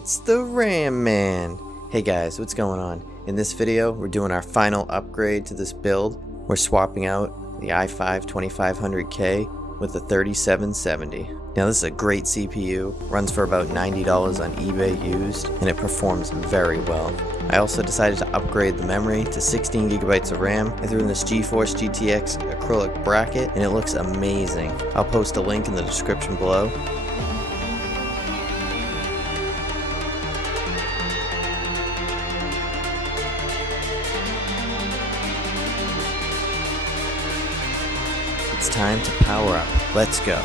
It's the Ram Man. Hey guys, what's going on? In this video, we're doing our final upgrade to this build. We're swapping out the i5 2500K with the 3770. Now this is a great CPU, runs for about $90 on eBay used, and it performs very well. I also decided to upgrade the memory to 16 gigabytes of RAM. I threw in this GeForce GTX acrylic bracket, and it looks amazing. I'll post a link in the description below. It's time to power up. Let's go.